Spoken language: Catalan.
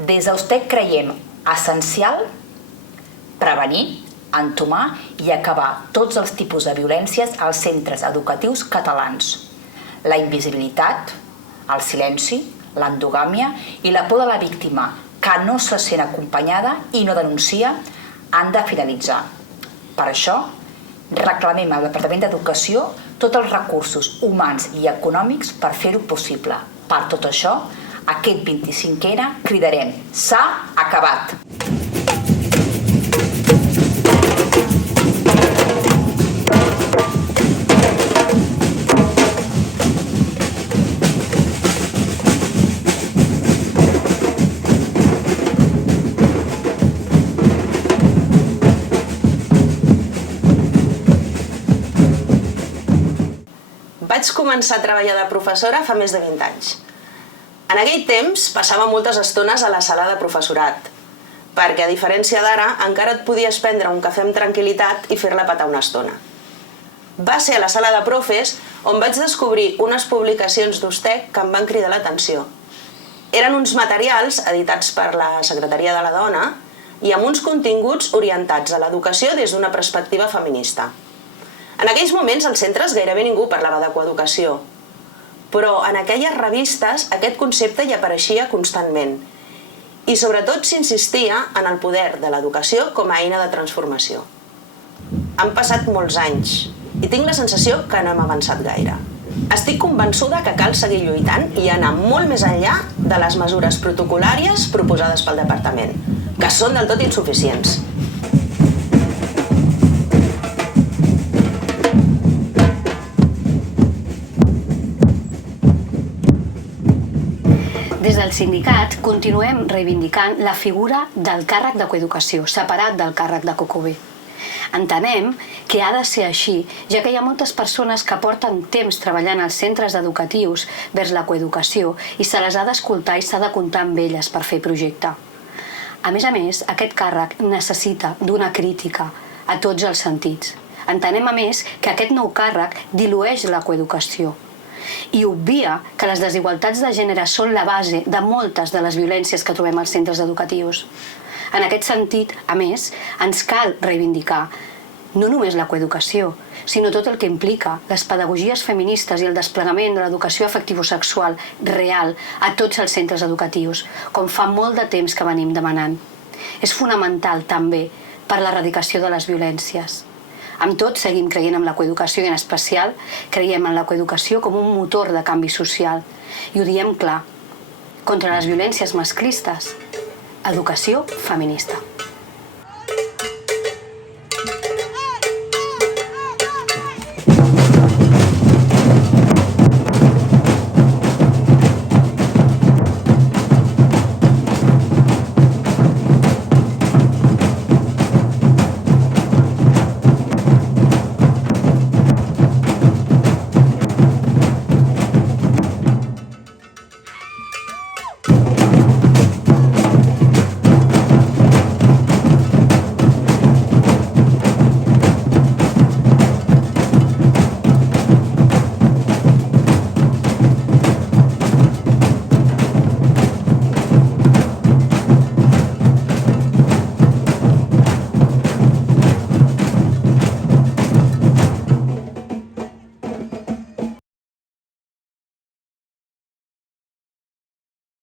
Des d'Austec creiem essencial prevenir, entomar i acabar tots els tipus de violències als centres educatius catalans. La invisibilitat, el silenci, l'endogàmia i la por de la víctima que no se sent acompanyada i no denuncia han de finalitzar. Per això, reclamem al Departament d'Educació tots els recursos humans i econòmics per fer-ho possible. Per tot això, aquest 25N cridarem «S'ha acabat!». Vaig començar a treballar de professora fa més de 20 anys. En aquell temps passava moltes estones a la sala de professorat, perquè, a diferència d'ara, encara et podies prendre un cafè amb tranquil·litat i fer-la petar una estona. Va ser a la sala de profes on vaig descobrir unes publicacions d'Austec que em van cridar l'atenció. Eren uns materials editats per la Secretaria de la Dona i amb uns continguts orientats a l'educació des d'una perspectiva feminista. En aquells moments, als centres gairebé ningú parlava de coeducació, però en aquelles revistes aquest concepte hi apareixia constantment i sobretot s'insistia en el poder de l'educació com a eina de transformació. Han passat molts anys i tinc la sensació que no hem avançat gaire. Estic convençuda que cal seguir lluitant i anar molt més enllà de les mesures protocol·làries proposades pel departament, que són del tot insuficients. Des del sindicat continuem reivindicant la figura del càrrec de coeducació, separat del càrrec de COCOBE. Entenem que ha de ser així, ja que hi ha moltes persones que porten temps treballant als centres educatius vers la coeducació i se les ha d'escoltar i s'ha de comptar amb elles per fer projecte. A més, aquest càrrec necessita d'una crítica a tots els sentits. Entenem, a més, que aquest nou càrrec dilueix la coeducació i obvia que les desigualtats de gènere són la base de moltes de les violències que trobem als centres educatius. En aquest sentit, a més, ens cal reivindicar no només la coeducació, sinó tot el que implica les pedagogies feministes i el desplegament de l'educació afectivosexual real a tots els centres educatius, com fa molt de temps que venim demanant. És fonamental, també, per l'erradicació de les violències. Amb tot, seguim creient en la coeducació i, en especial, creiem en la coeducació com un motor de canvi social. I ho diem clar, contra les violències masclistes, educació feminista.